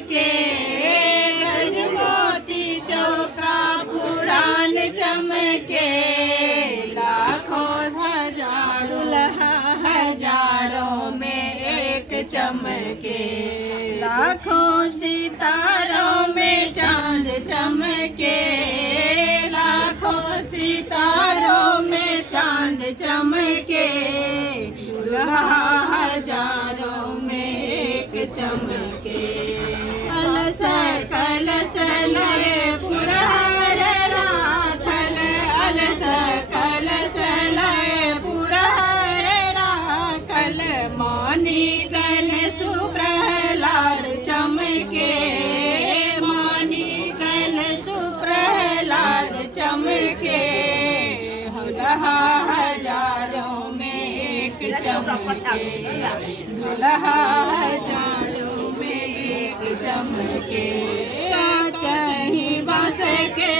चमके, गज मोती चौका पुराण चमके, लाखों हजारों हजारों में एक चमके, लाखों सितारों में चांद चमके, लाखों सितारों में चांद चमके, दुल्हा हजारों में एक चमके। अलस कलश लय पुरहर राखल, अलस कलश लय पुरहर राखल, मानी गन सुप्रहलाद चमके, मानी गन सुप्रहलाद चमके, दुल्हा हजारों में एक चमके, दुल्हा हजारों में एक चमके। कांचही बांस के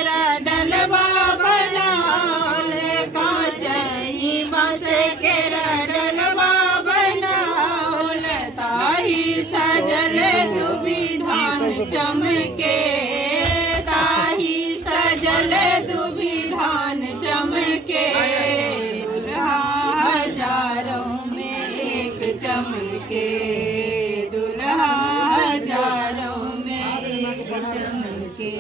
डलवा बनाओल, कांचही बांस के डलवा बनाओल, ताही सजल दुविधान चमके, ताही सजल दुविधान चमके, दुल्हा हजारों में एक चमके, दुल्हा हजारों में एक चमके।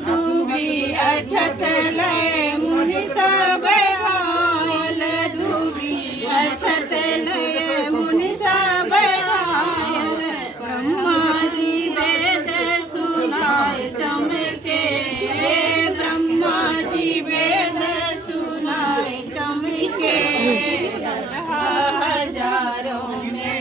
दूबी अछत लय मुनि सब आयल, दूबी अछत लय मुनि सब आयल, ब्रह्मा जी वेद सुनाए चमके, ब्रह्मा जी वेद सुनाए चमके, हजारों में